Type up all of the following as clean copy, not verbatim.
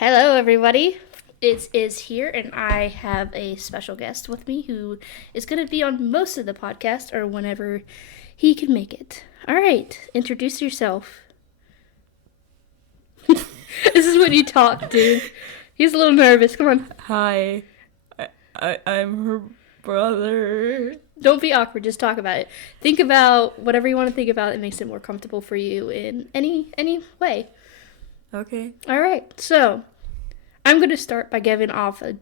Hello, everybody. It is here, and I have a special guest with me who is going to be on most of the podcast or whenever he can make it. All right, introduce yourself. This is when you talk, dude. He's a little nervous. Come on. Hi, I'm her brother. Don't be awkward. Just talk about it. Think about whatever you want to think about that makes it more comfortable for you in any way. Okay. All right, so I'm going to start by giving off a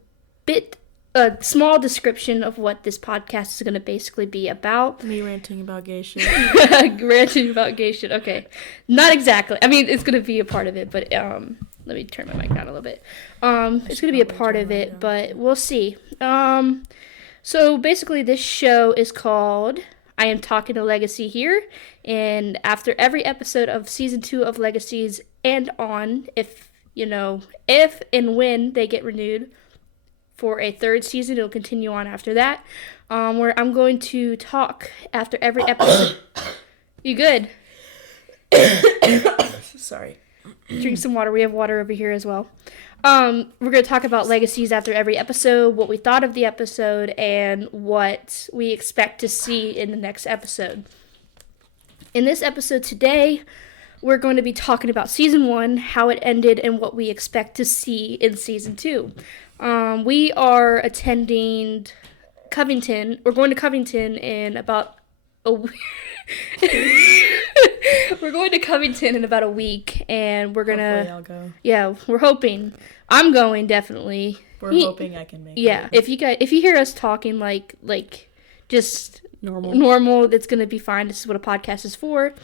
small description of what this podcast is going to basically be about. Me ranting about gay shit. Ranting about gay shit. Okay, not exactly. I mean, it's going to be a part of it, but let me turn my mic down a little bit. It's going to be a part of it, but we'll see. So basically, this show is called I Am Talking to Legacy Here, and after every episode of season 2 of Legacies and on, if and when they get renewed for a third season, it'll continue on after that, where I'm going to talk after every episode. You good? Sorry. Drink some water. We have water over here as well. We're going to talk about legacies after every episode, what we thought of the episode, and what we expect to see in the next episode. In this episode today, we're going to be talking about Season 1, how it ended, and what we expect to see in Season 2. We are attending Covington. We're going to Covington in about a week. We're going to Covington in about a week, and we're gonna. Hopefully I'll go. Yeah, we're hoping. I'm going definitely. We're hoping I can make it. Yeah, if you hear us talking like just normal, that's gonna be fine. This is what a podcast is for.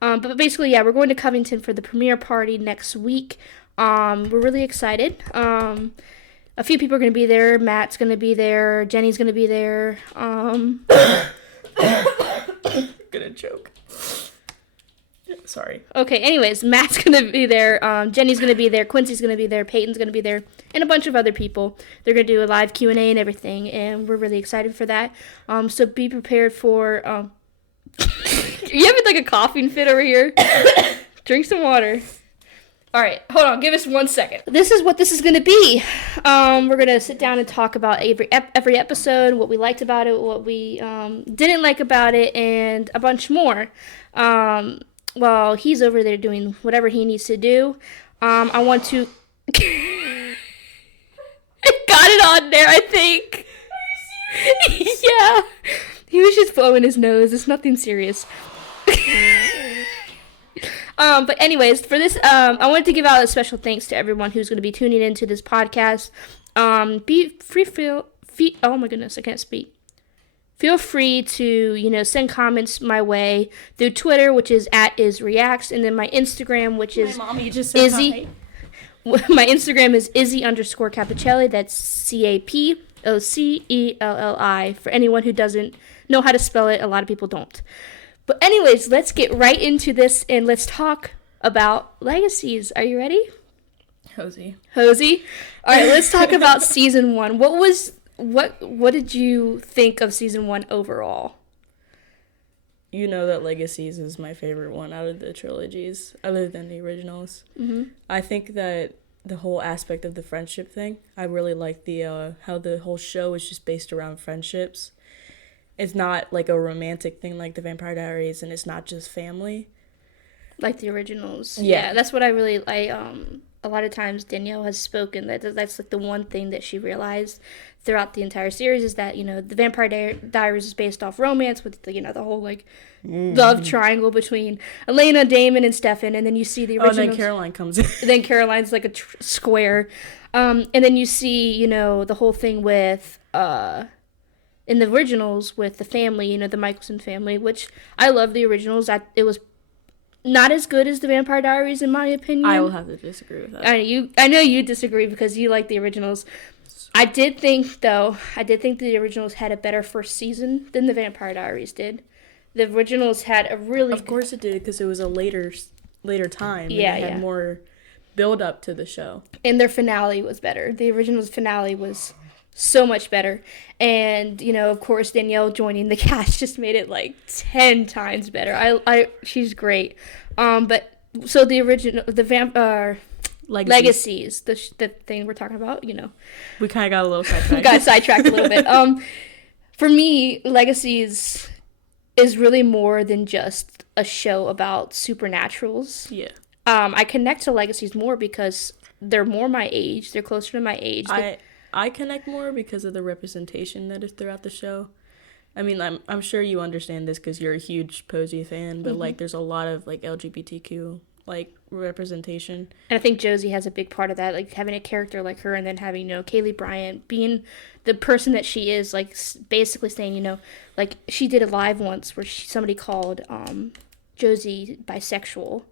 But basically, yeah, we're going to Covington for the premiere party next week. We're really excited. A few people are gonna be there. Matt's gonna be there. Jenny's gonna be there. Gonna choke. Sorry. Okay, anyways, Matt's gonna be there, Jenny's gonna be there, Quincy's gonna be there, Peyton's gonna be there, and a bunch of other people. They're gonna do a live Q&A and everything, and we're really excited for that. So be prepared for, you having like a coughing fit over here? Drink some water. Alright, hold on, give us 1 second. This is what this is gonna be. We're gonna sit down and talk about every episode, what we liked about it, what we didn't like about it, and a bunch more. While he's over there doing whatever he needs to do, I want to... I got it on there, I think. Are you serious? Yeah. He was just blowing his nose. It's nothing serious. But anyways, for this, I wanted to give out a special thanks to everyone who's going to be tuning into this podcast. Oh my goodness, I can't speak. Feel free to, send comments my way through Twitter, which is @IZZYReacts, and then my Instagram, which is mommy just said IZZY. My Instagram is IZZY_Capocelli. That's CAPOCELLI. For anyone who doesn't know how to spell it, a lot of people don't. But anyways, let's get right into this, and let's talk about legacies. Are you ready? Hosey. All right, let's talk about Season 1. What did you think of Season 1 overall? You know that Legacies is my favorite one out of the trilogies, other than the originals. Mm-hmm. I think that the whole aspect of the friendship thing, I really like the how the whole show is just based around friendships. It's not like a romantic thing like the Vampire Diaries, and it's not just family. Like the originals. Yeah, that's what I really like. A lot of times Danielle has spoken that's like the one thing that she realized throughout the entire series is that, the Vampire Diaries is based off romance with, the whole, love triangle between Elena, Damon, and Stefan, and then you see the originals. Oh, and then Caroline comes in. Then Caroline's like a square. And then you see, the whole thing with, in the originals with the family, the Michelson family, which I love the originals. It was not as good as the Vampire Diaries, in my opinion. I will have to disagree with that. I know you disagree because you like the originals. I did think the originals had a better first season than the Vampire Diaries did. The originals had a really... Of course it did, because it was a later time. Yeah, and it had more build up to the show. And their finale was better. The originals' finale was so much better. And, of course, Danielle joining the cast just made it 10 times better. She's great. But so the Legacies, the thing we're talking about, We kind of got a little sidetracked. got sidetracked a little bit. For me, Legacies is really more than just a show about supernaturals. Yeah. I connect to Legacies more because they're more my age. They're closer to my age. I connect more because of the representation that is throughout the show. I mean, I'm sure you understand this because you're a huge Posey fan, but like there's a lot of like LGBTQ like representation. And I think Josie has a big part of that, like having a character like her, and then having Kaylee Bryant being the person that she is, like basically saying like she did a live once where somebody called Josie bisexual.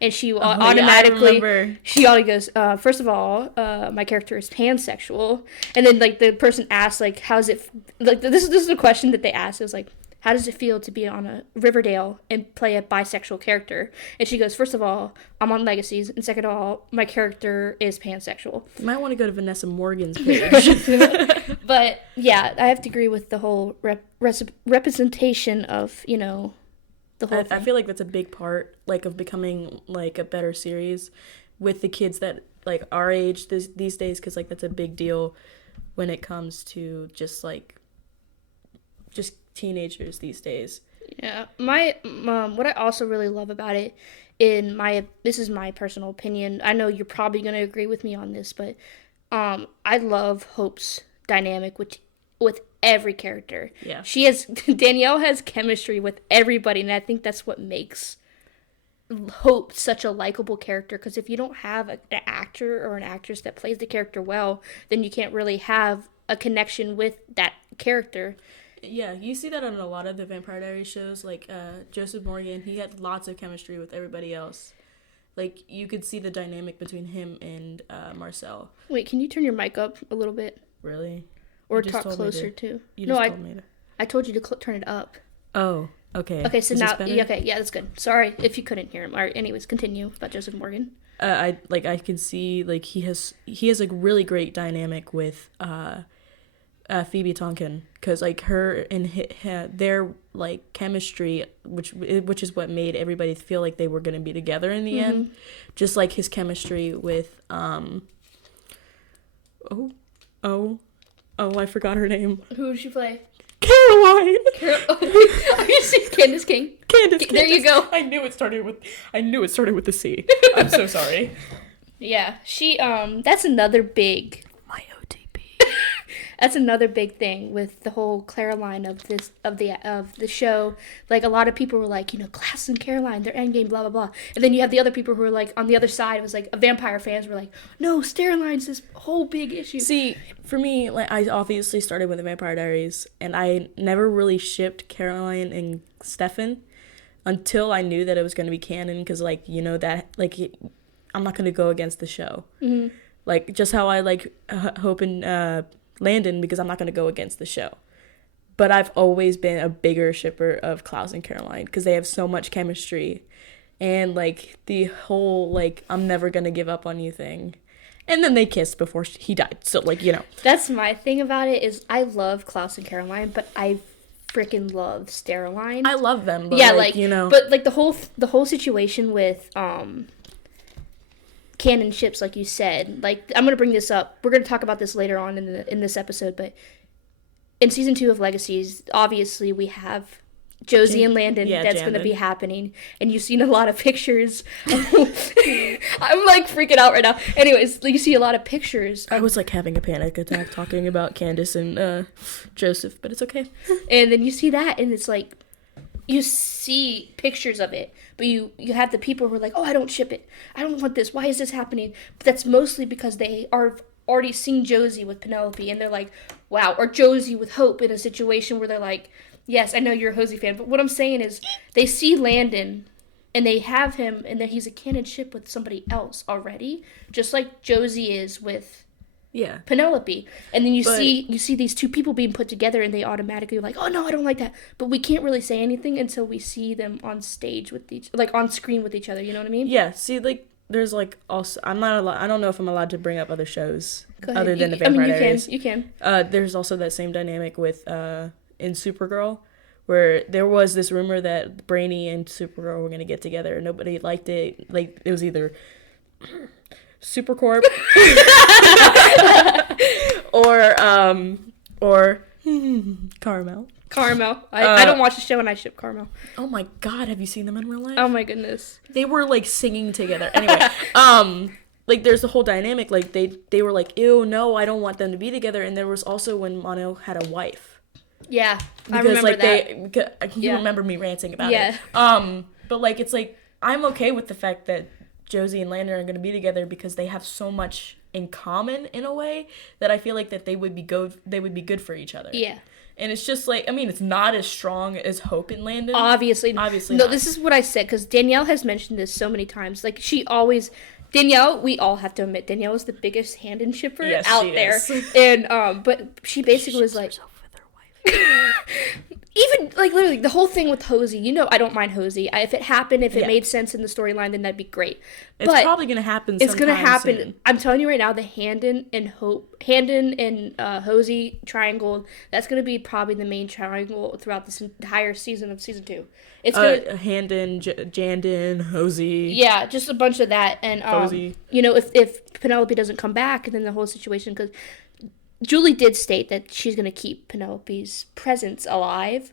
And she automatically, she already goes, first of all, my character is pansexual. And then, like, the person asks, like, how's it, like, this is the question that they asked. It was like, how does it feel to be on a Riverdale and play a bisexual character? And she goes, first of all, I'm on Legacies. And second of all, my character is pansexual. You might want to go to Vanessa Morgan's page. But, yeah, I have to agree with the whole representation of, I feel like that's a big part, like, of becoming, like, a better series with the kids that, like, our age these days, because, like, that's a big deal when it comes to just teenagers these days. Yeah. What I also really love about it, this is my personal opinion, I know you're probably going to agree with me on this, but I love Hope's dynamic with every character. Yeah. Danielle has chemistry with everybody, and I think that's what makes Hope such a likable character, because if you don't have an actor or an actress that plays the character well, then you can't really have a connection with that character. Yeah, you see that on a lot of the Vampire Diaries shows, like Joseph Morgan, he had lots of chemistry with everybody else. Like, you could see the dynamic between him and Marcel. Wait, can you turn your mic up a little bit? Really? Or talk closer too. I told you to turn it up. Oh, okay. Okay, so now, yeah, that's good. Sorry if you couldn't hear him. All right, anyways, continue about Joseph Morgan. I can see, like, he has a really great dynamic with Phoebe Tonkin, because like her and their like chemistry, which is what made everybody feel like they were gonna be together in the end. Just like his chemistry with I forgot her name. Who did she play? Caroline. Are you seeing Candace King? Candace. There you go. I knew it started with the C. I'm so sorry. Yeah, she that's another big. My OTP. That's another big thing with the whole Caroline of the show. Like, a lot of people were like, Glass and Caroline, they're endgame, blah blah blah. And then you have the other people who are like on the other side. It was like vampire fans were like, no, Caroline's this whole big issue. See, for me, like, I obviously started with the Vampire Diaries, and I never really shipped Caroline and Stefan until I knew that it was going to be canon, because like that like I'm not going to go against the show. Mm-hmm. Like, just how I like Hope and Landon, because I'm not going to go against the show. But I've always been a bigger shipper of Klaus and Caroline, because they have so much chemistry, and like the whole like I'm never going to give up on you thing. And then they kissed before he died, so like That's my thing about it, is I love Klaus and Caroline, but I freaking love Steroline. I love them, but yeah, but like the whole situation with canon ships, like you said, like I'm gonna bring this up. We're gonna talk about this later on in this episode, but in season 2 of Legacies, obviously we have Josie and Landon. That's going to be happening, and you've seen a lot of pictures. I'm like freaking out right now. Anyways, you see a lot of pictures. I was like having a panic attack talking about Candace and Joseph, but it's okay. And then you see that, and it's like you see pictures of it, but you have the people who are like, oh, I don't ship it. I don't want this. Why is this happening? But that's mostly because they are already seen Josie with Penelope, and they're like, wow, or Josie with Hope in a situation where they're like, yes, I know you're a Hosey fan, but what I'm saying is they see Landon and they have him, and then he's a canon ship with somebody else already, just like Josie is with Penelope. And then you see these two people being put together, and they automatically are like, oh no, I don't like that. But we can't really say anything until we see them on stage with on screen with each other. You know what I mean? Yeah. See, like, there's like also I don't know if I'm allowed to bring up other shows other than the Vampire Diaries. You can. There's also that same dynamic with in Supergirl, where there was this rumor that Brainy and Supergirl were gonna get together, and nobody liked it. Like, it was either Supercorp. or Carmel. Carmel. I don't watch the show and I ship Carmel. Oh my god, have you seen them in real life? Oh my goodness. They were like singing together. Anyway, like there's the whole dynamic, like they were like, ew, no, I don't want them to be together. And there was also when Mono had a wife. Yeah, Because, I remember like, that. You remember me ranting about Yeah. it. But like it's like I'm okay with the fact that Josie and Landon are going to be together because they have so much in common in a way that I feel like that they would be good for each other. Yeah. And it's just like, I mean, it's not as strong as Hope and Landon. Obviously No, not. This is what I said, because Danielle has mentioned this so many times. Like, Danielle, we all have to admit, Danielle is the biggest hand-in shipper out there. And, but she basically was like... Even, like, literally, the whole thing with Hosey, I don't mind Hosey. If it happened, if it made sense in the storyline, then that'd be great. It's probably going to happen sometime. It's going to happen. Soon. I'm telling you right now, the Handon and Hosey triangle, that's going to be probably the main triangle throughout this entire season of season 2. It's Handon, Jandon, Hosey. Yeah, just a bunch of that. And, Hosey. If Penelope doesn't come back, then the whole situation, because Julie did state that she's going to keep Penelope's presence alive.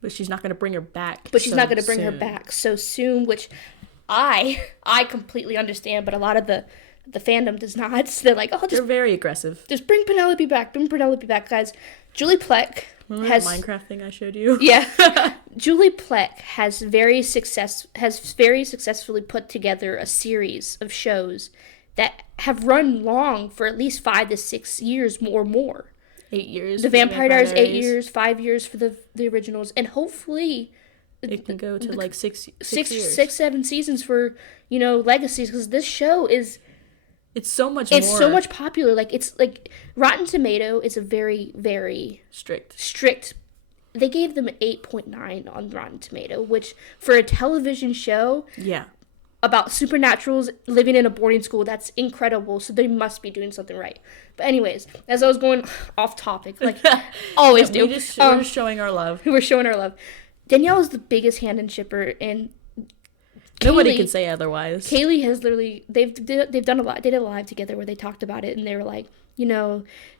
But she's not going to bring her back her back so soon, which I completely understand, but a lot of the fandom does not. So they're like, they're very aggressive. Just bring Penelope back. Guys. Julie Plec has... the Minecraft thing I showed you? Yeah. Julie Plec has very successfully put together a series of shows that have run long for at least 5 to 6 years or more. 8 years. The Vampire Diaries, 8 years, 5 years for the originals, and hopefully it can go to like 6 years. 6, 7 seasons for legacies, because this show is it's so much popular. Like, it's like Rotten Tomato is a very, very strict. They gave them an 8.9 on Rotten Tomato, which for a television show, about supernaturals living in a boarding school, that's incredible. So they must be doing something right. But anyways, as I was going off topic, like always do, we're just showing our love. We're showing our love. Danielle is the biggest hand-in shipper, and nobody can say otherwise. Kaylee has literally they've done a lot. They did a live together where they talked about it, and they were like,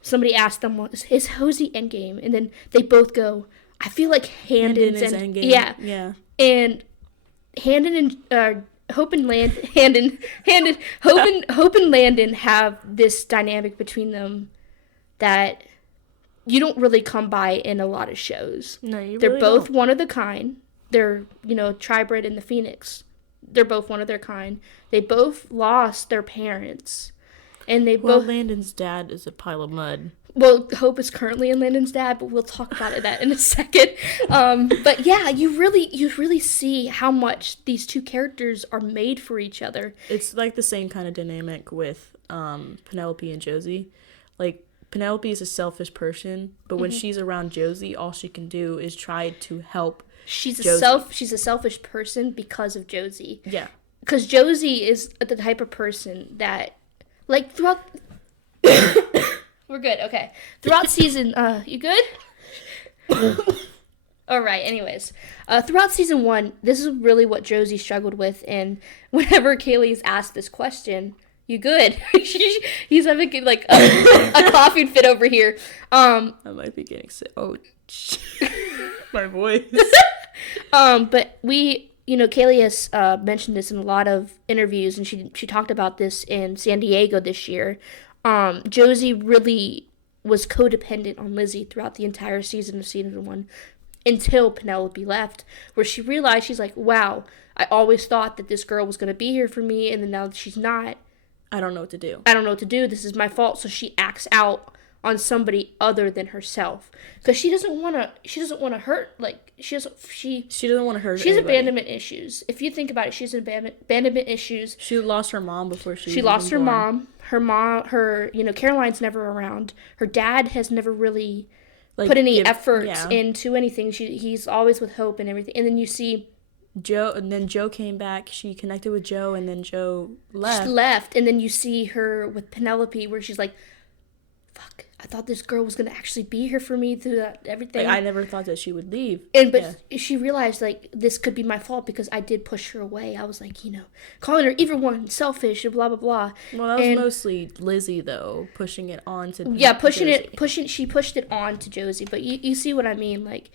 somebody asked them, "Is Hosey endgame?" And then they both go, "I feel like Handon's endgame." Yeah. And Handon and Hope and Landon have this dynamic between them that you don't really come by in a lot of shows. No, you They're really both don't. one of the kind. They're, Tribrid and the Phoenix. They're both one of their kind. They both lost their parents. And Landon's dad is a pile of mud. Well, Hope is currently in Landon's dad, but we'll talk about that in a second. But yeah, you really see how much these two characters are made for each other. It's like the same kind of dynamic with Penelope and Josie. Like, Penelope is a selfish person, but when she's around Josie, all she can do is try to help. She's a selfish person because of Josie. Yeah. Because Josie is the type of person that, like, throughout... We're good, okay. Throughout season... you good? Alright, anyways. Throughout season 1, this is really what Josie struggled with, and whenever Kaylee's asked this question, you good? He's having, like, a coughing fit over here. I might be getting sick. Oh, my voice. But Kaylee has mentioned this in a lot of interviews, and she talked about this in San Diego this year. Josie really was codependent on Lizzie throughout the entire season of season 1 until Penelope left, where she realized, she's like, wow, I always thought that this girl was going to be here for me, and then now that she's not, I don't know what to do. This is my fault. So she acts out on somebody other than herself, because she doesn't want to hurt, like, she doesn't want to hurt. She has abandonment issues. If you think about it, she has abandonment issues. She lost her mom before she lost her mom. Caroline's never around. Her dad has never really put any efforts into anything. He's always with Hope and everything. And then you see Joe, and then Joe came back. She connected with Joe, and then Joe left. She left, and then you see her with Penelope, where she's like, fuck, I thought this girl was gonna actually be here for me through that everything. Like, I never thought that she would leave. But she realized, like, this could be my fault because I did push her away. I was like, calling her evil one, selfish, and blah blah blah. Well, that was mostly Lizzie though, pushing it on to she pushed it on to Josie. But you see what I mean, like,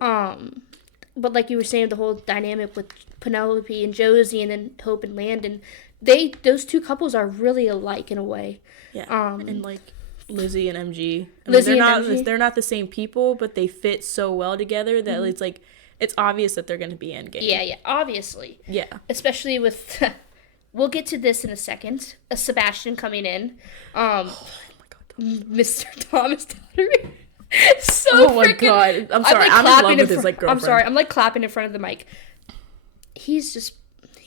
but like you were saying, the whole dynamic with Penelope and Josie, and then Hope and Landon, those two couples are really alike in a way. Yeah. And like Lizzie and MG. They're not the same people, but they fit so well together that it's like it's obvious that they're going to be endgame. Yeah, obviously. Yeah. Especially with we'll get to this in a second. Sebastian coming in. Oh my god. Mr. Thomas Dottery. Oh my god. I'm sorry. I'm in love with his like girlfriend. I'm sorry. I'm like clapping in front of the mic. He's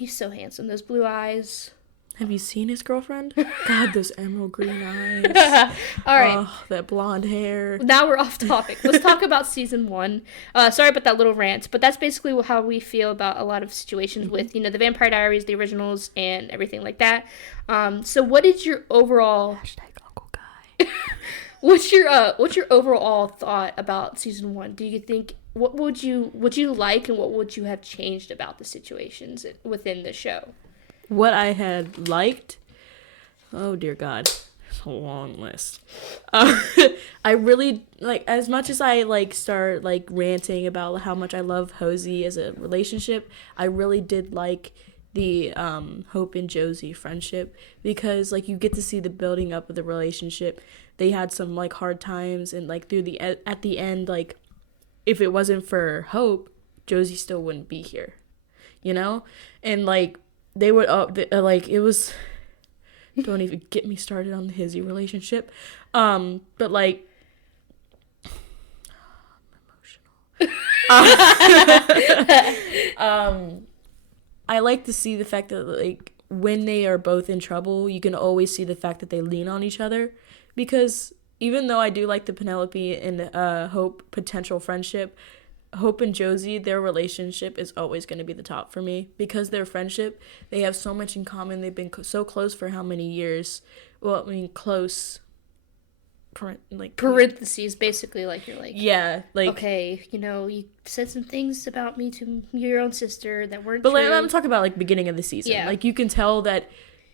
so handsome. Those blue eyes. Have you seen his girlfriend? God, those emerald green eyes. All right. Oh, that blonde hair. Now we're off topic. Let's talk about season 1. Sorry about that little rant, but that's basically how we feel about a lot of situations with, the Vampire Diaries, the originals, and everything like that. So what is your overall... #Uncle Guy. What's your overall thought about season 1? Do you think what would you like, and what would you have changed about the situations within the show? What I had liked, oh dear God, it's a long list. I really like, as much as I like start like ranting about how much I love Hosey as a relationship, I really did like the Hope and Josie friendship, because like you get to see the building up of the relationship. They had some like hard times, and like at the end, like if it wasn't for Hope, Josie still wouldn't be here, and like they would like it was, don't even get me started on the IZZY relationship, but like I'm emotional. I like to see the fact that like when they are both in trouble, you can always see the fact that they lean on each other, because even though I do like the Penelope and Hope potential friendship, Hope and Josie, their relationship is always going to be the top for me, because their friendship, they have so much in common. They've been so close for how many years? Well, I mean, close, like parentheses, basically, like you're like, yeah, like, okay, you said some things about me to your own sister that weren't but true. Like, I'm talking about like beginning of the season. Yeah. Like you can tell that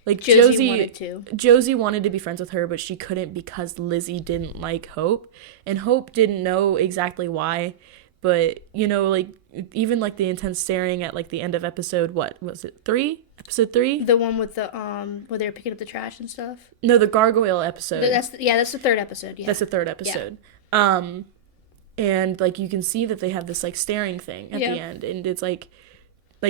like Josie wanted to be friends with her, but she couldn't because Lizzie didn't like Hope, and Hope didn't know exactly why. But, like, even, like, the intense staring at, like, the end of episode, what was it, 3? Episode 3? The one with the, where they were picking up the trash and stuff? No, the gargoyle episode. That's the third episode, yeah. That's the third episode. Yeah. And, like, you can see that they have this, like, staring thing at the end. And it's, like,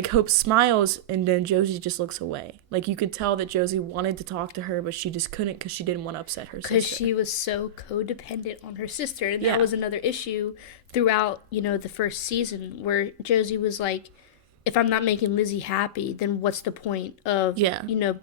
Hope smiles, and then Josie just looks away. Like, you could tell that Josie wanted to talk to her, but she just couldn't because she didn't want to upset her sister. Because she was so codependent on her sister. And that was another issue throughout, the first season, where Josie was like, if I'm not making Lizzie happy, then what's the point of,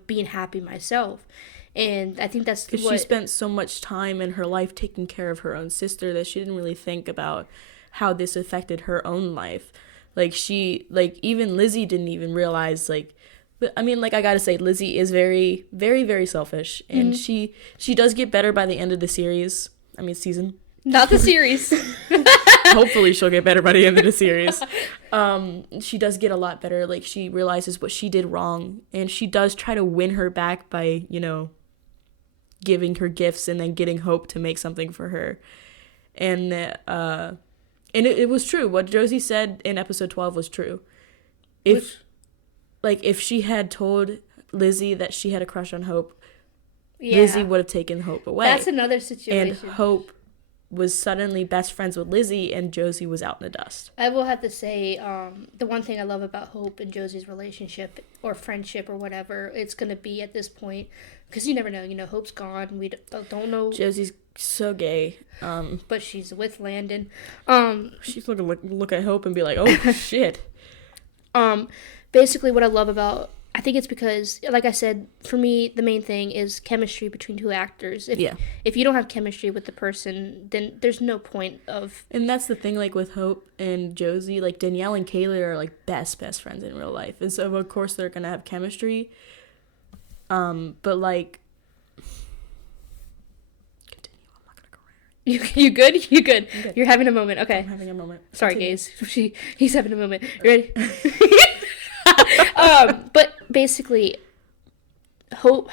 being happy myself? And I think that's because she spent so much time in her life taking care of her own sister that she didn't really think about how this affected her own life. Like, even Lizzie didn't even realize, like, but I mean, like, I gotta say, Lizzie is very, very, very selfish, and she does get better by the end of the series. I mean, season. Not the series. Hopefully she'll get better by the end of the series. She does get a lot better. Like, she realizes what she did wrong, and she does try to win her back by, giving her gifts and then getting Hope to make something for her. And it was true. What Josie said in episode 12 was true. If she had told Lizzie that she had a crush on Hope, Lizzie would have taken Hope away. That's another situation. And Hope was suddenly best friends with Lizzie, and Josie was out in the dust. I will have to say, the one thing I love about Hope and Josie's relationship or friendship or whatever, it's going to be at this point, because you never know. Hope's gone. We don't know. Josie's so gay. But she's with Landon. She's look at Hope and be like, oh, shit. Basically, what I love about, I think it's because, like I said, for me, the main thing is chemistry between two actors. If you don't have chemistry with the person, then there's no point of... And that's the thing, like, with Hope and Josie, like, Danielle and Kaylee are, like, best friends in real life. And so, of course, they're gonna have chemistry. But, like... Continue. You good? You good? I'm good. You're having a moment. Okay. I'm having a moment. Sorry, Continue. gays. He's having a moment. You ready? But basically, Hope.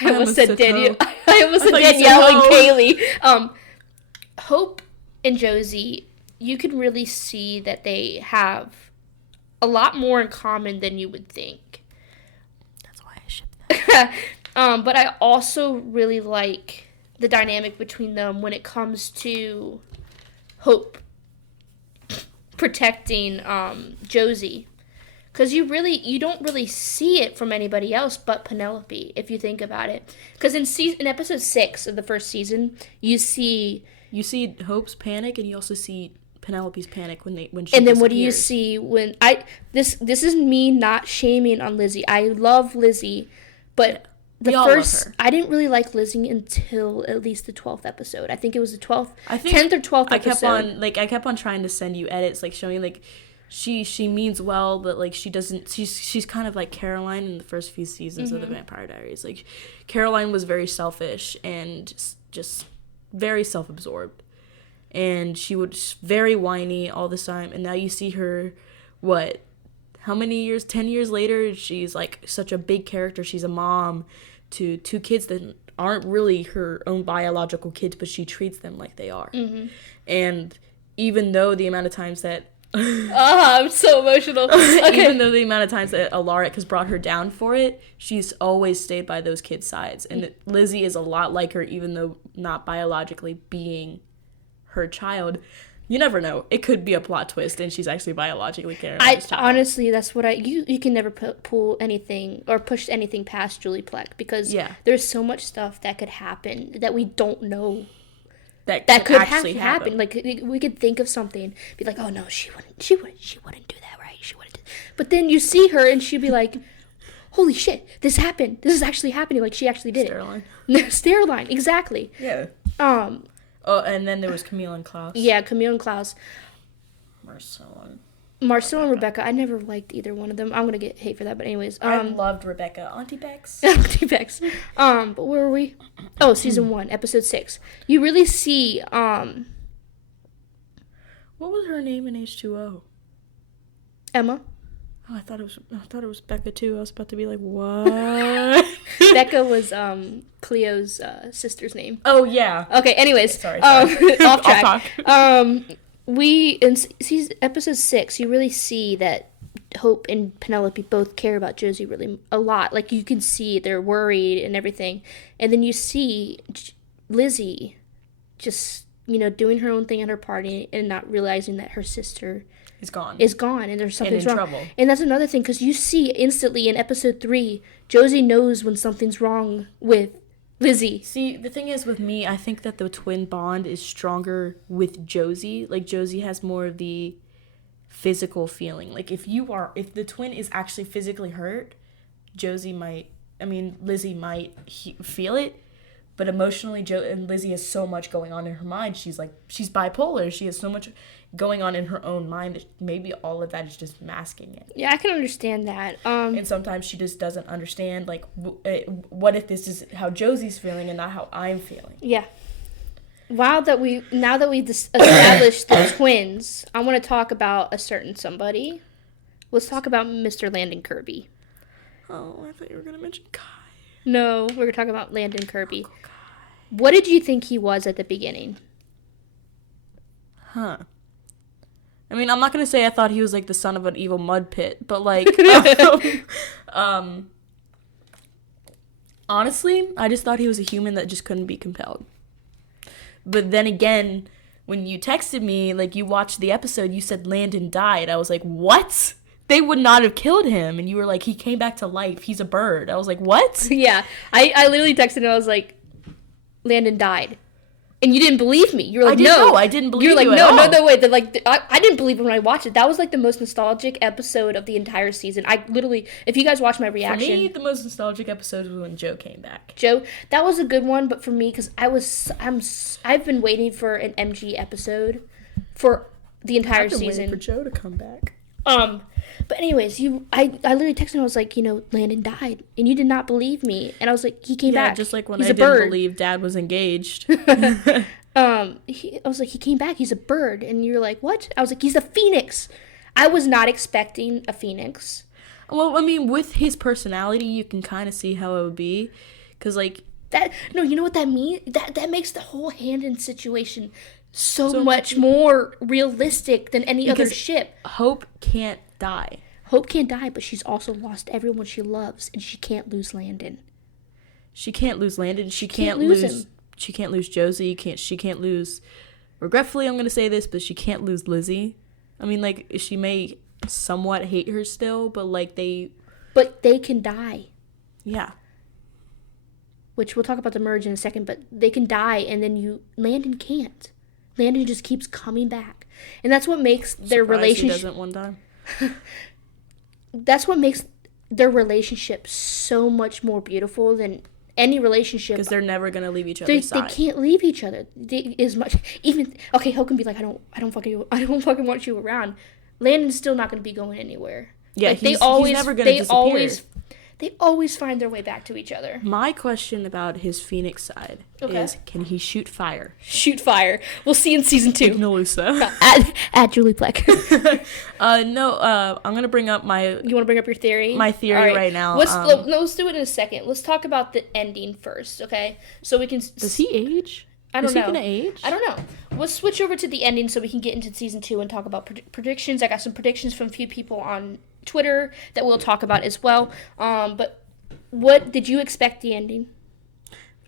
I almost said Danielle. I almost said Danielle and Kaylee. Hope and Josie, you can really see that they have a lot more in common than you would think. That's why I ship them. But I also really like the dynamic between them when it comes to Hope protecting Josie. Because you don't really see it from anybody else but Penelope, if you think about it. Because in episode 6 of the first season, you see Hope's panic, and you also see Penelope's panic when she and then disappears. what do you see when this is me not shaming on Lizzie. I love Lizzie, but we all love her. I didn't really like Lizzie until at least the 12th episode. I think it was the 10th or 12th episode. I kept on trying to send you edits, like showing like she means well, but like she doesn't. She's kind of like Caroline in the first few seasons of the Vampire Diaries. Like Caroline was very selfish and just very self-absorbed, and she was very whiny all the time. And now you see her, how many years? 10 years later, she's like such a big character. She's a mom to 2 kids that aren't really her own biological kids, but she treats them like they are. And even though the amount of times that I'm so emotional. Okay. even though the amount of times that Alaric has brought her down for it, she's always stayed by those kids' sides. And Lizzie is a lot like her, even though not biologically being her child. You never know. It could be a plot twist, and she's actually biologically Caroline's child. Honestly, that's what you can never pull anything or push anything past Julie Plec, because there's so much stuff that could happen that we don't know. That could actually happen. Like we could think of something, be like, "Oh no, she wouldn't do that, right? She wouldn't." But then you see her, and she'd be like, "Holy shit, this happened! This is actually happening!" Like she actually did Steroline. it. Steroline, exactly. Yeah. Oh, and then there was Camille and Klaus. Yeah, Camille and Klaus. Marcel and Rebecca. I never liked either one of them. I'm gonna get hate for that, but anyways. I loved Rebecca. Auntie Bex. Auntie Bex. But where were we? Oh, season 1, episode 6. You really see, What was her name in H2O? Emma. Oh, I thought it was Becca too. I was about to be like, what? Becca was Cleo's sister's name. Oh yeah. Okay. Anyways, sorry. Off track. We in episode 6, you really see that Hope and Penelope both care about Josie really a lot. Like you can see they're worried and everything, and then you see Lizzie just doing her own thing at her party and not realizing that her sister is gone, and there's something's wrong. Trouble. And that's another thing, because you see instantly in episode 3, Josie knows when something's wrong with Lizzie. See, the thing is with me, I think that the twin bond is stronger with Josie. Like Josie has more of the physical feeling. Like if the twin is actually physically hurt, Lizzie might feel it. But emotionally, Lizzie has so much going on in her mind. She's bipolar. She has so much going on in her own mind that maybe all of that is just masking it. Yeah, I can understand that. And sometimes she just doesn't understand, like, what if this is how Josie's feeling and not how I'm feeling? Yeah. Now that we've established the twins, I want to talk about a certain somebody. Let's talk about Mr. Landon Kirby. Oh, I thought you were going to mention Kai. No, we're going to talk about Landon Kirby. What did you think he was at the beginning? Huh. I mean, I'm not going to say I thought he was, like, the son of an evil mud pit, but, like, honestly, I just thought he was a human that just couldn't be compelled. But then again, when you texted me, like, you watched the episode, you said Landon died. I was like, what? They would not have killed him. And you were like, he came back to life. He's a bird. I was like, what? Yeah. I literally texted him. I was like, Landon died. And you didn't believe me. You were like, no. I didn't believe you like, at all. No, wait. I didn't believe it when I watched it. That was like the most nostalgic episode of the entire season. I literally, if you guys watch my reaction. For me, the most nostalgic episode was when Joe came back. Joe, that was a good one. But for me, because I've been waiting for an MG episode for the entire season. Waiting for Joe to come back. But anyways, I literally texted him. I was like, Landon died, and you did not believe me. And I was like, he came back. Just like when He's I didn't believe Dad was engaged. I was like, he came back. He's a bird. And you're like, what? I was like, he's a phoenix. I was not expecting a phoenix. Well, I mean, with his personality, you can kind of see how it would be. Because, like... No, you know what that means? That makes the whole Handon situation so much more realistic than any other ship. Hope can't die. Hope can't die, but she's also lost everyone she loves, and she can't lose Landon. She can't lose Landon. She can't lose lose him. She can't lose Josie. She can't lose... Regretfully, I'm going to say this, but she can't lose Lizzie. I mean, like, she may somewhat hate her still, but, like, But they can die. Yeah. Which we'll talk about the merge in a second, but they can die, and then Landon can't. Landon just keeps coming back. And that's what makes their relationship... He doesn't one time. That's what makes their relationship so much more beautiful than any relationship. Because they're never going to leave each other's side. They can't leave each other. Hope can be like, I don't fucking want you around. Landon's still not going to be going anywhere. Yeah, like, he's never going to disappear. They always find their way back to each other. My question about his Phoenix side is, can he shoot fire? Shoot fire. We'll see in season 2. Ignalusa. At Julie Pleck. No, I'm going to bring up my... You want to bring up your theory? My theory right now. Let's do it in a second. Let's talk about the ending first, okay? So we can... Does he age? I don't know. Is he going to age? I don't know. We'll switch over to the ending so we can get into season 2 and talk about predictions. I got some predictions from a few people on Twitter that we'll talk about as well. But what did you expect the ending?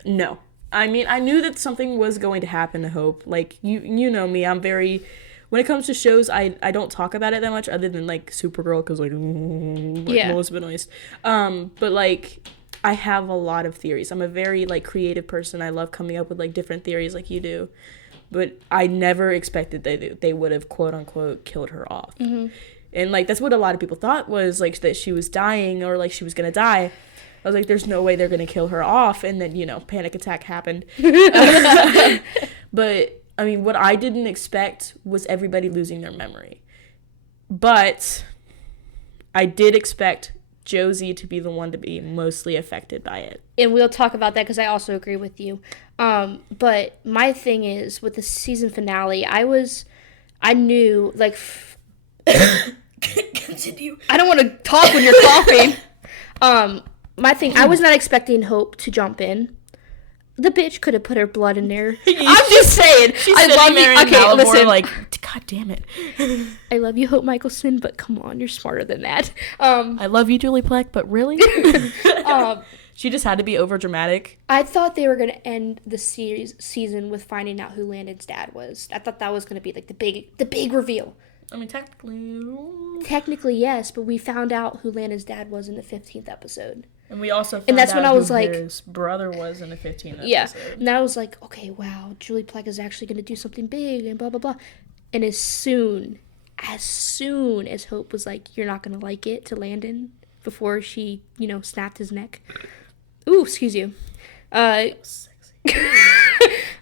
No. I mean, I knew that something was going to happen to Hope. Like, you know me, I'm very... When it comes to shows, I don't talk about it that much other than, like, Supergirl, because, like Melissa Benoist. But, like... I have a lot of theories. I'm a very, like, creative person. I love coming up with, like, different theories like you do. But I never expected they would have, quote-unquote, killed her off. Mm-hmm. And, like, that's what a lot of people thought was, like, that she was dying or, like, she was going to die. I was like, there's no way they're going to kill her off. And then, panic attack happened. But, I mean, what I didn't expect was everybody losing their memory. But I did expect Josie to be the one to be mostly affected by it. And we'll talk about that because I also agree with you. But my thing is, with the season finale, I knew, like... Continue. I don't want to talk when you're coughing. My thing, I was not expecting Hope to jump in. The bitch could have put her blood in there. I'm just saying. I love you. Okay, listen. Like, God damn it. I love you, Hope Michelson, but come on, you're smarter than that. I love you, Julie Pleck, but really? She just had to be over dramatic. I thought they were going to end the season with finding out who Landon's dad was. I thought that was going to be like the big reveal. I mean, technically yes, but we found out who Landon's dad was in the 15th episode. And we also found out when I was like, his brother was in the 15th episode. Yeah, and I was like, okay, wow, Julie Pleck is actually going to do something big and blah, blah, blah. And as soon as Hope was like, you're not going to like it, to Landon, before she, snapped his neck. Ooh, excuse you.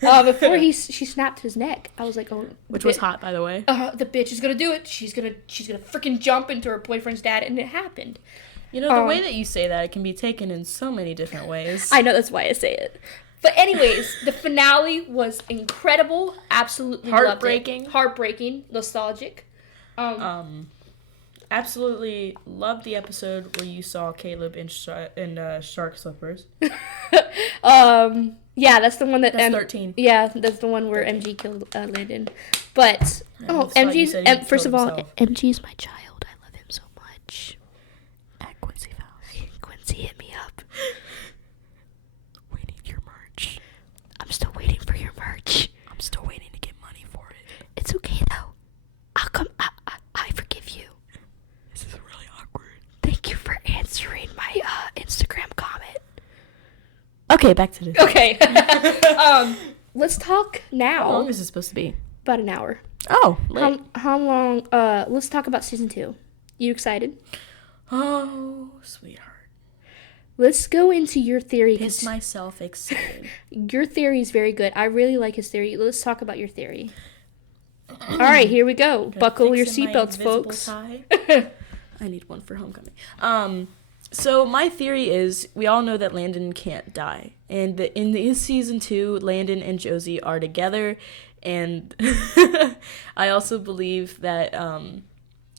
Before she snapped his neck, I was like, oh. Which was hot, by the way. The bitch is going to do it. She's going to freaking jump into her boyfriend's dad, and it happened. The way that you say that, it can be taken in so many different ways. I know, that's why I say it. But anyways, the finale was incredible. Absolutely heartbreaking. Loved it. Heartbreaking. Nostalgic. Absolutely loved the episode where you saw Caleb in shark slippers. Yeah, that's the one that... That's 13. Yeah, that's the one where 13. MG killed Landon. But, MG's... First of all, MG is my child. I love him so much. At Quincy House. Quincy, hit me up. We need your merch. I'm still waiting for your merch. I'm still waiting to get money for it. It's okay, though. I'll come... I forgive you. This is really awkward. Thank you for answering my Instagram comment. Okay, back to this. Okay. Let's talk now. How long is this supposed to be? About an hour. Oh, how long? Let's talk about season 2. You excited? Oh, sweetheart. Let's go into your theory. Piss myself excited. Your theory is very good. I really like his theory. Let's talk about your theory. All right, here we go. Buckle your seatbelts, folks. I need one for homecoming. So my theory is we all know that Landon can't die, and in season 2, Landon and Josie are together, and I also believe that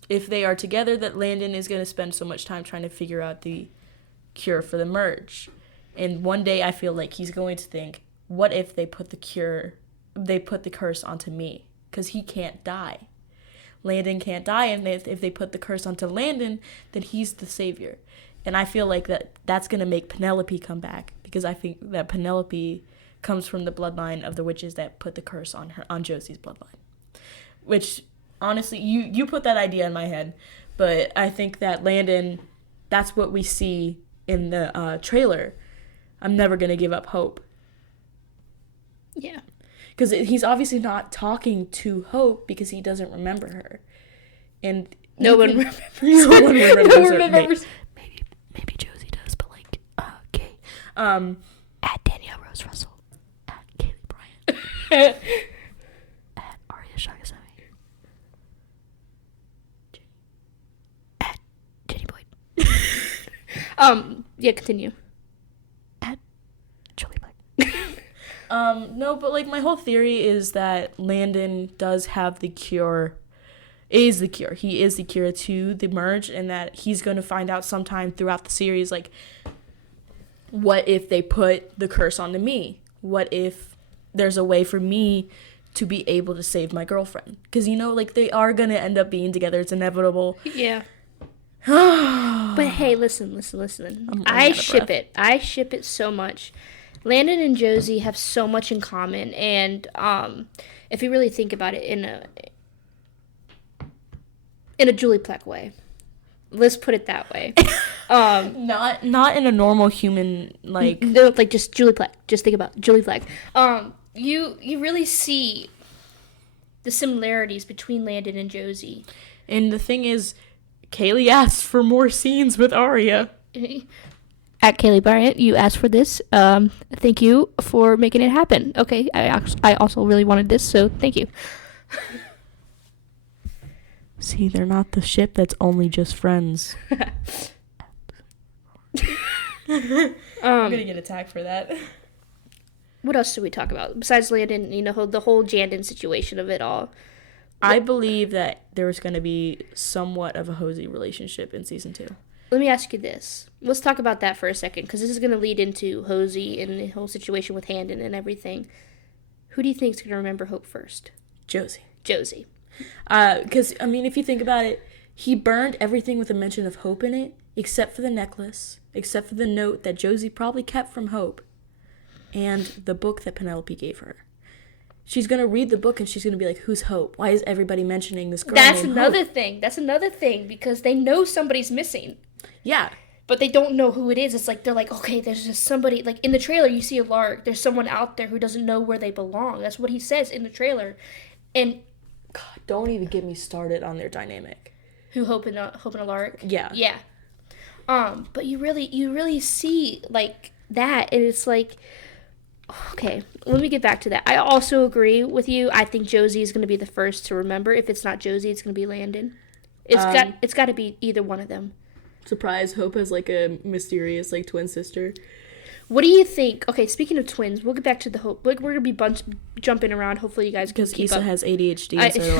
if they are together, that Landon is going to spend so much time trying to figure out the cure for the merge, and one day I feel like he's going to think, what if they put the curse onto me, because he can't die. Landon can't die, and if they put the curse onto Landon, then he's the savior. And I feel like that's going to make Penelope come back, because I think that Penelope comes from the bloodline of the witches that put the curse on Josie's bloodline. Which, honestly, you put that idea in my head, but I think that Landon, that's what we see in the trailer. I'm never going to give up hope. Yeah. Because he's obviously not talking to Hope because he doesn't remember her. And no one remembers. No one remembers. Maybe Josie does, but like, okay. At Danielle Rose Russell, at Kaylee Bryant, at Arya Shagasami, at Jenny Boyd. Yeah, continue. At Joey Black. No, but like my whole theory is that Landon does have the cure. Is the cure. He is the cure to the merge, and that he's going to find out sometime throughout the series, like, what if they put the curse onto me? What if there's a way for me to be able to save my girlfriend? Because, you know, like, they are going to end up being together. It's inevitable. Yeah. But hey, listen. I ship it. I ship it so much. Landon and Josie have so much in common, and if you really think about it in a Julie Plec way, let's put it that way. Not in a normal human, like... No, like just Julie Plec. Just think about Julie Plec. You really see the similarities between Landon and Josie. And the thing is, Kaylee asked for more scenes with Arya. At Kaylee Bryant, you asked for this. Thank you for making it happen. Okay, I also really wanted this, so thank you. See, they're not the ship that's only just friends. I'm gonna get attacked for that. What else should we talk about besides Landon? You know, the whole Jandon situation of it all. I believe that there was going to be somewhat of a Hosey relationship in season 2. Let me ask you this. Let's talk about that for a second, because this is going to lead into Hosey and the whole situation with Handon and everything. Who do you think is going to remember Hope first? Josie. Because, I mean, if you think about it, he burned everything with a mention of Hope in it, except for the necklace, except for the note that Josie probably kept from Hope, and the book that Penelope gave her. She's going to read the book and she's going to be like, who's Hope? Why is everybody mentioning this girl That's named another Hope? thing. That's another thing, because they know somebody's missing. Yeah. But they don't know who it is. It's like, they're like, okay, there's just somebody. Like, in the trailer, you see a Lark. There's someone out there who doesn't know where they belong. That's what he says in the trailer. And God, don't even get me started on their dynamic. who Hope and a Lark? Yeah. Yeah. But you really see, like, that. And it's like, okay, let me get back to that. I also agree with you. I think Josie is going to be the first to remember. If it's not Josie, it's going to be Landon. It's got to be either one of them. Surprise, Hope has like a mysterious like twin sister. What do you think? Okay, speaking of twins, we'll get back to the Hope. Like, we're going to be jumping around. Hopefully you guys can keep Issa up. has ADHD and so do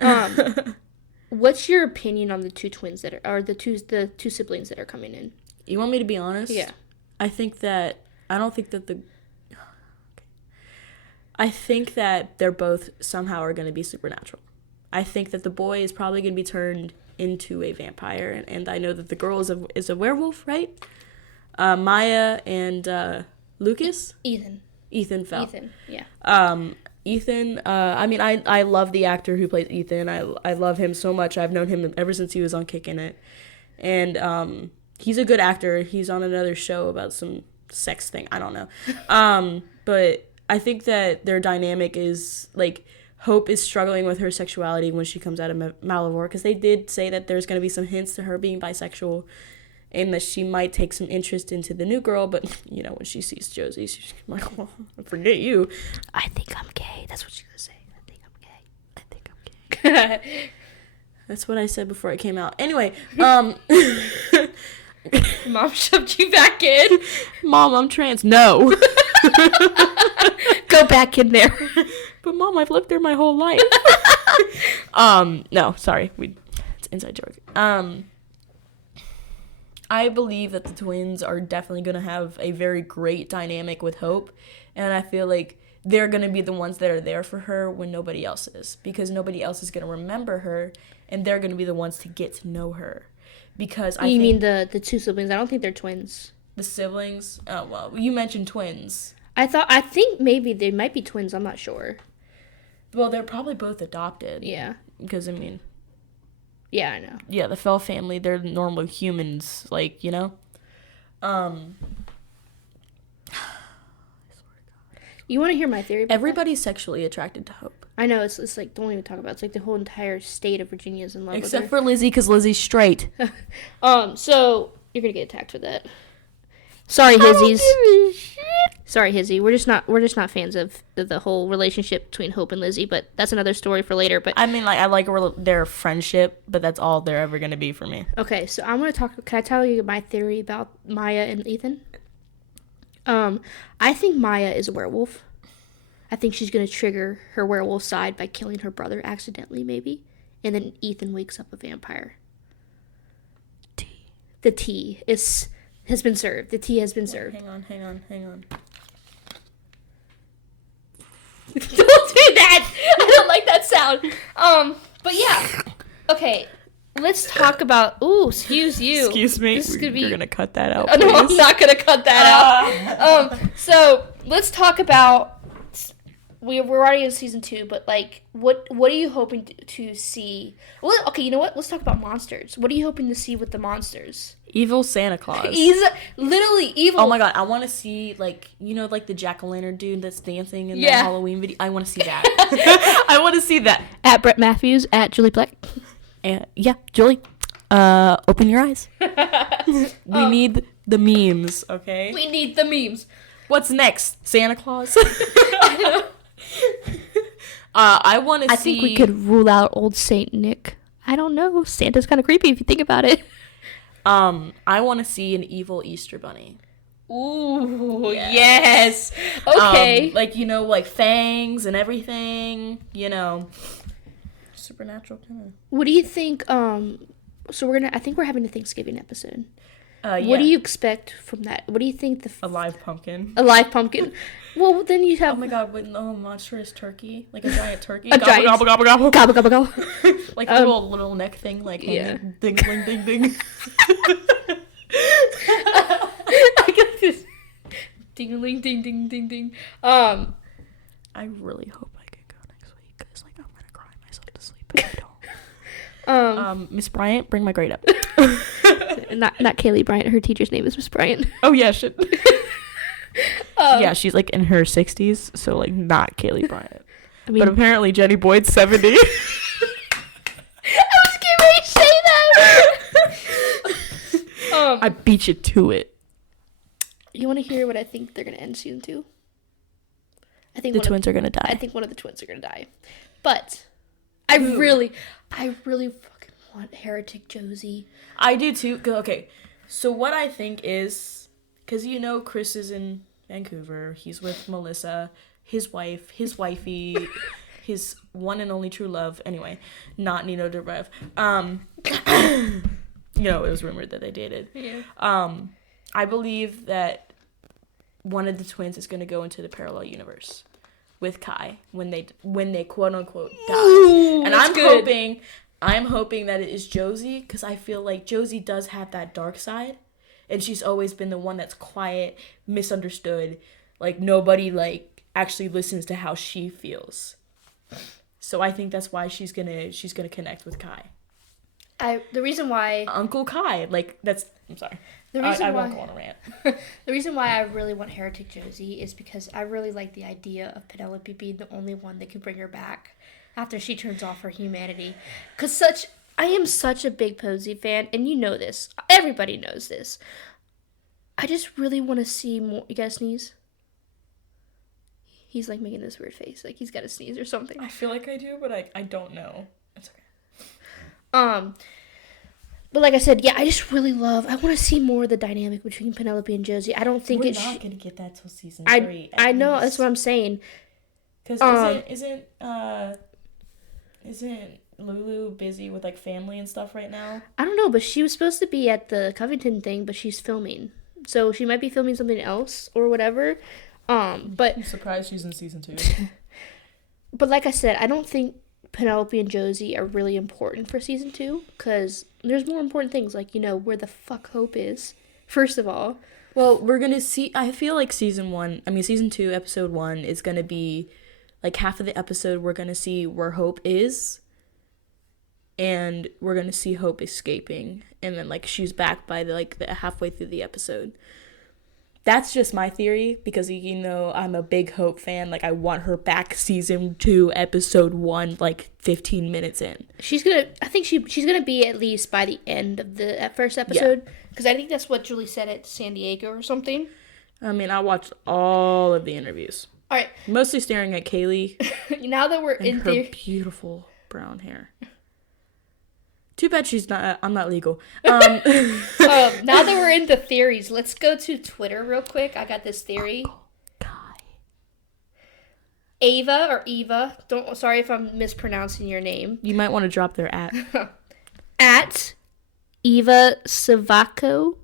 I. What's your opinion on the two twins the two siblings that are coming in? You want me to be honest? Yeah. I think that they're both somehow are going to be supernatural. I think that the boy is probably going to be turned into a vampire, and I know that the girl is a werewolf, right? Maya and Lucas? Ethan, fell. Ethan, yeah. Ethan, I mean, I love the actor who plays Ethan. I love him so much. I've known him ever since he was on Kickin' It. And he's a good actor. He's on another show about some sex thing. I don't know. But I think that their dynamic is, like, Hope is struggling with her sexuality when she comes out of Malivore, because they did say that there's going to be some hints to her being bisexual and that she might take some interest into the new girl, but, you know, when she sees Josie, she's like, well, forget you. I think I'm gay. That's what she's going to say. I think I'm gay. That's what I said before it came out. Anyway, Mom shoved you back in. Mom, I'm trans. No. Go back in there. But Mom, I've lived there my whole life. No, sorry. It's an inside joke. I believe that the twins are definitely going to have a very great dynamic with Hope. And I feel like they're going to be the ones that are there for her when nobody else is. Because nobody else is going to remember her. And they're going to be the ones to get to know her. Because I think... You mean the two siblings? I don't think they're twins. The siblings? Oh, well, you mentioned twins. I think maybe they might be twins. I'm not sure. Well, they're probably both adopted. Yeah. Because, I mean... Yeah, I know. Yeah, the Fell family, they're normal humans, like, you know? You want to hear my theory about Everybody's sexually attracted to Hope. that? I know, it's like, don't even talk about it. It's like the whole entire state of Virginia is in love Except with her. for Lizzie, because Lizzie's straight. So, you're going to get attacked for that. Sorry, Hizzies. Sorry, Hizzy. We're just not fans of the whole relationship between Hope and Lizzie, but that's another story for later. But I mean, like, I like their friendship, but that's all they're ever going to be for me. okay, so I'm going to talk. Can I tell you my theory about Maya and Ethan? I think Maya is a werewolf. I think she's going to trigger her werewolf side by killing her brother accidentally, maybe. And then Ethan wakes up a vampire. The tea has been served. The tea has been served. Hang on. Don't do that! I don't like that sound. But yeah. Okay, let's talk about... Ooh, excuse you. Excuse me. This is gonna be... You're going to cut that out, No, I'm please? not going to cut that out. So, let's talk about... We're already in season 2, but, like, what are you hoping to see? Well, okay, you know what? Let's talk about monsters. What are you hoping to see with the monsters? Evil Santa Claus. He's literally evil. Oh my god, I want to see, like, you know, like the jack-o'-lantern dude that's dancing in the Halloween video? I want to see that. I want to see that. At Brett Matthews, at Julie Pleck. And, yeah, Julie, open your eyes. We need the memes, okay? We need the memes. What's next? Santa Claus? I want to see... I think we could rule out old Saint Nick. I don't know. Santa's kind of creepy if you think about it. I want to see an evil Easter bunny. Ooh, yes. Okay. Like, you know, like fangs and everything, you know. Supernatural kind of. What do you think, so I think we're having a Thanksgiving episode. Yeah. What do you expect from that? What do you think A live pumpkin. A live pumpkin? Well, then you have... Oh my god, with no monstrous turkey. Like a giant turkey. A giant... Gobble, gobble, gobble. Gobble, gobble, gobble. Like a little neck thing, like yeah. Ding, ding, ding, ding. I got this. Ding-a-ling, ding, ding, ding, ding. I really hope I can go next week, because, like, I'm gonna cry myself to sleep if I don't. Miss Bryant, bring my grade up. Not Kaylee Bryant. Her teacher's name is Miss Bryant. Oh, yeah, shit. Yeah, she's, like, in her 60s, so, like, not Kaylee Bryant. I mean, But apparently Jenny Boyd's 70. I was getting ready to say that. I beat you to it. You want to hear what I think they're going to end season 2? I think The twins are gonna die. I think one of the twins are going to die. But I really fucking want Heretic Josie. I do too. Okay, so what I think is, because you know Chris is in Vancouver. He's with Melissa, his wife, his wifey, his one and only true love. Anyway, not Nino Dobrev. You know, it was rumored that they dated. Yeah. I believe that one of the twins is going to go into the parallel universe with Kai when they quote unquote die. Ooh, and I'm hoping that it is Josie, because I feel like Josie does have that dark side, and she's always been the one that's quiet, misunderstood, like nobody like actually listens to how she feels. So I think that's why she's gonna connect with Kai. The reason why Uncle Kai, like that's. I'm sorry. The reason I why won't go on a rant. The reason why I really want Heretic Josie is because I really like the idea of Penelope being the only one that can bring her back after she turns off her humanity. Cause I am such a big Posey fan, and you know this. Everybody knows this. I just really want to see more. You gotta sneeze? He's like making this weird face, like he's got to sneeze or something. I feel like I do, but I don't know. It's okay. But like I said, yeah, I just really love. I want to see more of the dynamic between Penelope and Josie. I don't think We're it's. not gonna get that till season I 3. I know that's what I'm saying. Because isn't Lulu busy with like family and stuff right now? I don't know, but she was supposed to be at the Covington thing, but she's filming, so she might be filming something else or whatever. But I'm surprised she's in season 2. but like I said, I don't think Penelope and Josie are really important for season 2 because there's more important things like where the fuck Hope is. First of all, Well, we're gonna see. I feel like season 2, episode 1 is gonna be like half of the episode. We're gonna see where Hope is, and we're gonna see Hope escaping, and then like she's back by the halfway through the episode. That's just my theory because I'm a big Hope fan. Like I want her back season 2, episode 1, like 15 minutes in. I think she's gonna be at least by the end of the first episode because I think that's what Julie said at San Diego or something. I mean, I watched all of the interviews. All right, Mostly staring at Kaylee now that we're and in her there. beautiful brown hair. Too bad I'm not legal. Now that we're into theories, let's go to Twitter real quick. I got this theory. Eva. Sorry if I'm mispronouncing your name. You might want to drop their at. At Eva Savako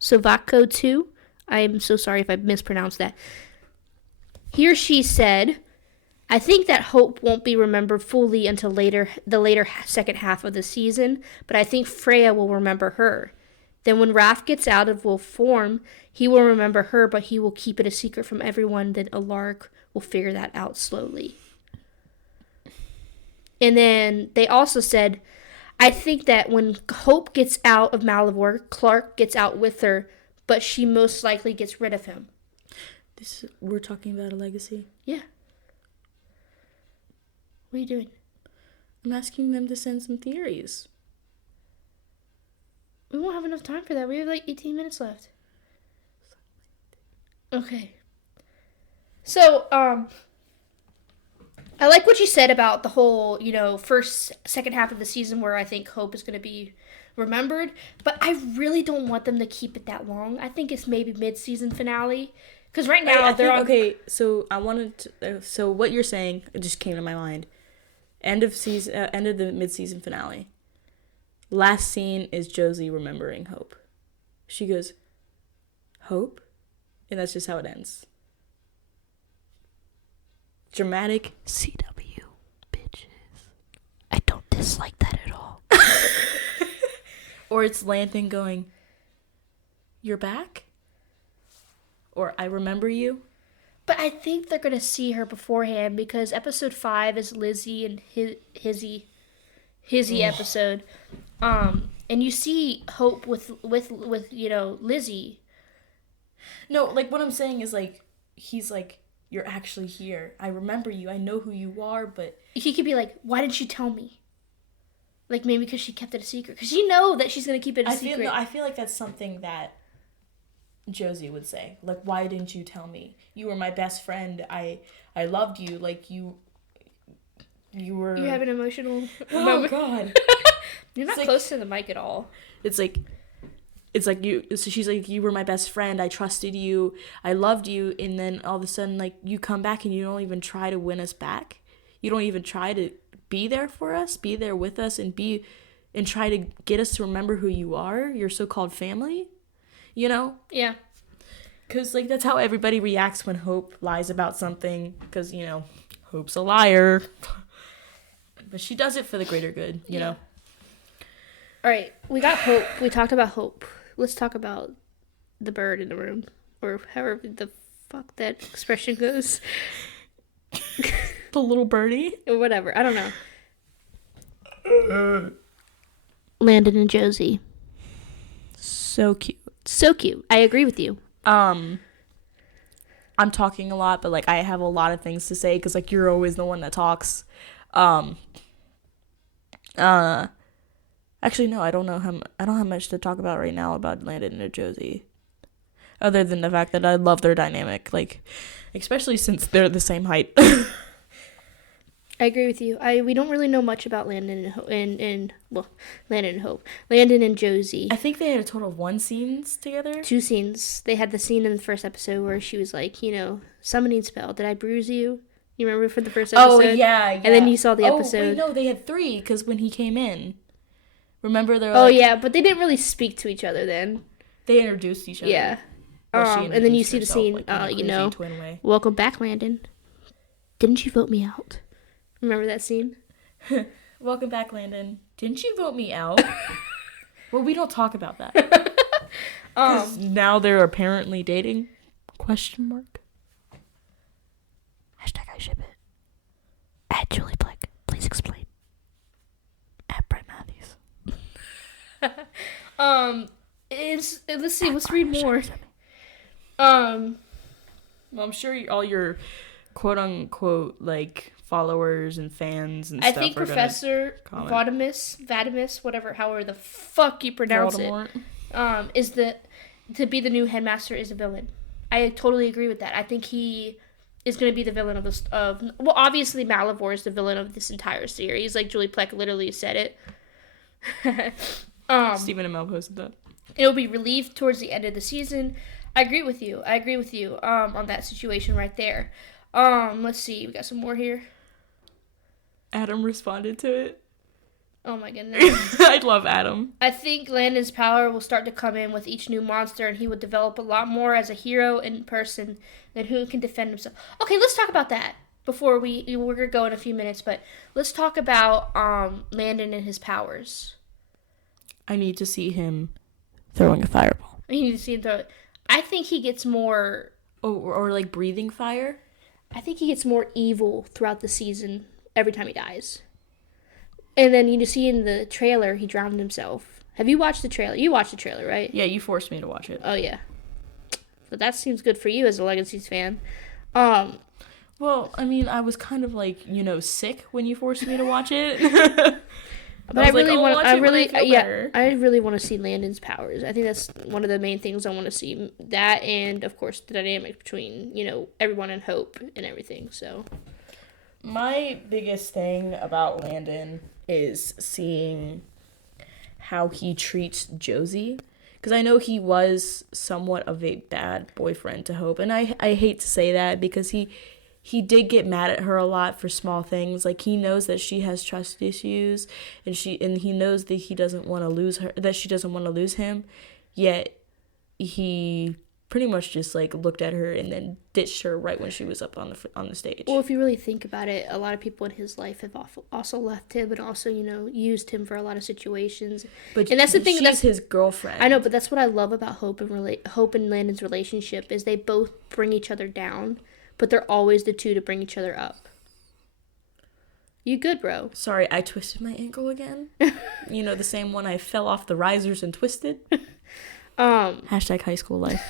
2. I'm so sorry if I mispronounced that. He or she said, I think that Hope won't be remembered fully until the later second half of the season, but I think Freya will remember her. Then when Raph gets out of wolf form, he will remember her, but he will keep it a secret from everyone. Then Alaric will figure that out slowly. And then they also said, I think that when Hope gets out of Malivore, Clark gets out with her, but she most likely gets rid of him. We're talking about a legacy? Yeah. What are you doing? I'm asking them to send some theories. We won't have enough time for that. We have like 18 minutes left. Okay. So, I like what you said about the whole, second half of the season where I think Hope is going to be remembered. But I really don't want them to keep it that long. I think it's maybe mid-season finale. Because right now they're on... Okay, so so what you're saying, it just came to my mind. End of the mid-season finale. Last scene is Josie remembering Hope. She goes, Hope? And that's just how it ends. Dramatic. CW, bitches. I don't dislike that at all. Or it's Lantern going, you're back? Or I remember you? But I think they're going to see her beforehand because episode 5 is Lizzie and Hizzy episode. And you see Hope with Lizzie. No, like what I'm saying is like he's like, you're actually here. I remember you. I know who you are, but He could be like, why didn't you tell me? Like maybe because she kept it a secret. Because you know that she's going to keep it a secret. I feel like that's something that Josie would say. Like, why didn't you tell me? You were my best friend. I loved you. Like you were. You have an emotional moment. God. You're not It's close to the mic at all. It's like you. So she's like, you were my best friend. I trusted you. I loved you. And then all of a sudden, like you come back and you don't even try to win us back. You don't even try to be there for us, be there with us, and try to get us to remember who you are. Your so-called family. You know? Yeah. Because, like, that's how everybody reacts when Hope lies about something. Because, Hope's a liar. But she does it for the greater good, you know? All right. We got Hope. We talked about Hope. Let's talk about the bird in the room. Or however the fuck that expression goes. The little birdie? Or whatever. I don't know. Landon and Josie. So cute. So cute. I agree with you. I'm talking a lot, but like I have a lot of things to say because like you're always the one that talks. Actually no, I don't have much to talk about right now about Landon and Josie, other than the fact that I love their dynamic, like especially since they're the same height. I agree with you. We don't really know much about Landon Landon and Hope. Landon and Josie. I think they had a total of 1 scenes together. 2 scenes. They had the scene in the first episode where she was like, summoning spell. Did I bruise you? You remember for the first episode? Oh, yeah. And then you saw the episode. Oh, wait, no, they had 3 because when he came in. Remember they were Oh, yeah, but they didn't really speak to each other then. They introduced each other. Yeah. Well, And then you see the scene, like, in a crazy twin way. welcome back, Landon. Didn't you vote me out? Remember that scene? Welcome back, Landon. Didn't you vote me out? Well, we don't talk about that. 'Cause now they're apparently dating? Question mark. Hashtag I ship it. At Julie Blick, please explain. At Brett Matthews. Let's see, let's read more. Well, I'm sure all your quote-unquote, like, followers and fans and stuff I think are Professor Vadimus, however the fuck you pronounce Voldemort. it, to be the new headmaster is a villain. I totally agree with that. I think he is going to be the villain well, obviously Malivore is the villain of this entire series. Like Julie Plec literally said it. Stephen Amell posted that. It'll be relieved towards the end of the season. I agree with you on that situation right there. Let's see. We got some more here. Adam responded to it. Oh my goodness. I love Adam. I think Landon's power will start to come in with each new monster, and he will develop a lot more as a hero in person than who can defend himself. Okay, let's talk about that before we're going to go in a few minutes, but let's talk about Landon and his powers. I need to see him throwing a fireball. You need to see him throw it. I think he gets more... Oh, or like breathing fire? I think he gets more evil throughout the season every time he dies. And then you see in the trailer, he drowned himself. Have you watched the trailer? You watched the trailer, right? Yeah, you forced me to watch it. Oh, yeah. So that seems good for you as a Legacies fan. Well, I mean, I was kind of like, sick when you forced me to watch it. But I really want to see Landon's powers. I think that's one of the main things I want to see. That and, of course, the dynamic between, everyone and Hope and everything, so... My biggest thing about Landon is seeing how he treats Josie. Because I know he was somewhat of a bad boyfriend to Hope. And I hate to say that because he did get mad at her a lot for small things. Like, he knows that she has trust issues. And he knows that he doesn't want to lose her, that she doesn't want to lose him. Yet, he pretty much just like looked at her and then ditched her right when she was up on the stage. Well, if you really think about it, a lot of people in his life have also left him and also used him for a lot of situations. And that's the thing. That's his girlfriend. I know, but that's what I love about Hope and Landon's relationship is they both bring each other down, but they're always the two to bring each other up. You good, bro? Sorry, I twisted my ankle again. The same one I fell off the risers and twisted. Hashtag high school life.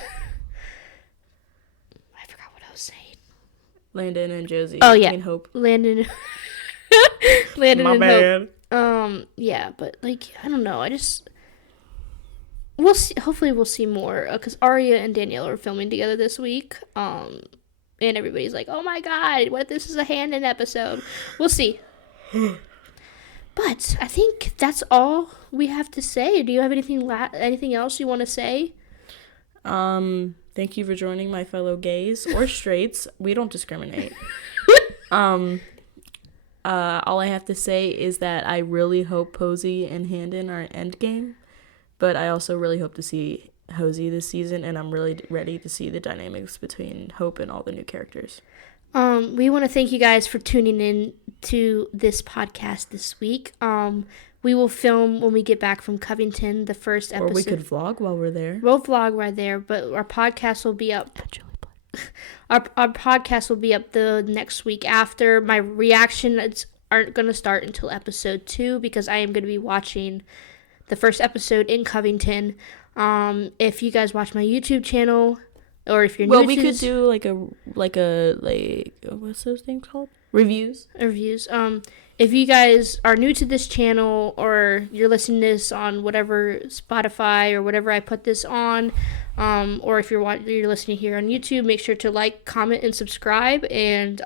Landon and Josie. Oh, yeah. And Hope. Landon My and bad. Hope. Yeah, but, I don't know. We'll see. Hopefully we'll see more. Because Arya and Danielle are filming together this week. And everybody's like, oh, my God. What if this is a Handon episode? We'll see. But I think that's all we have to say. Do you have anything else you want to say? Thank you for joining my fellow gays or straights. We don't discriminate. All I have to say is that I really hope Posey and Handon are endgame, but I also really hope to see Hosey this season, and I'm really ready to see the dynamics between Hope and all the new characters. We want to thank you guys for tuning in to this podcast this week. We will film when we get back from Covington, the first episode. Or we could vlog while we're there. We'll vlog right there, but our podcast will be up. Our podcast will be up the next week after. My reactions aren't going to start until episode 2 because I am going to be watching the first episode in Covington. If you guys watch my YouTube channel, or if you're new to we could do like what's those things called? Reviews. If you guys are new to this channel or you're listening to this on whatever Spotify or whatever I put this on, or if you're listening here on YouTube, make sure to like, comment, and subscribe. And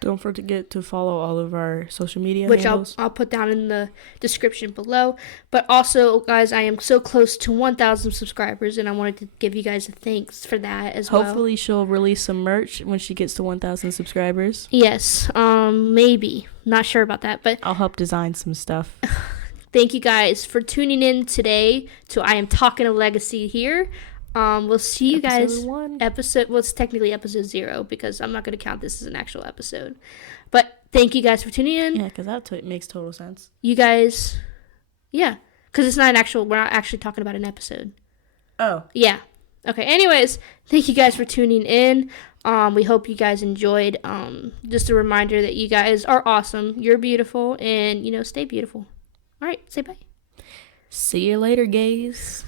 don't forget to follow all of our social media which handles. I'll put down in the description below. But also, guys, I am so close to 1,000 subscribers, and I wanted to give you guys a thanks for that as well. Hopefully she'll release some merch when she gets to 1,000 subscribers. Yes, maybe. Not sure about that, but I'll help design some stuff. thank you guys for tuning in today to I Am Talking a Legacy here. We'll see you guys. It's technically episode 0 because I'm not going to count this as an actual episode. But thank you guys for tuning in. Yeah, because that makes total sense. You guys, yeah, because it's not we're not actually talking about an episode. Oh. Yeah. Okay, anyways, thank you guys for tuning in. We hope you guys enjoyed. Just a reminder that you guys are awesome. You're beautiful, and, stay beautiful. All right, say bye. See you later, gays.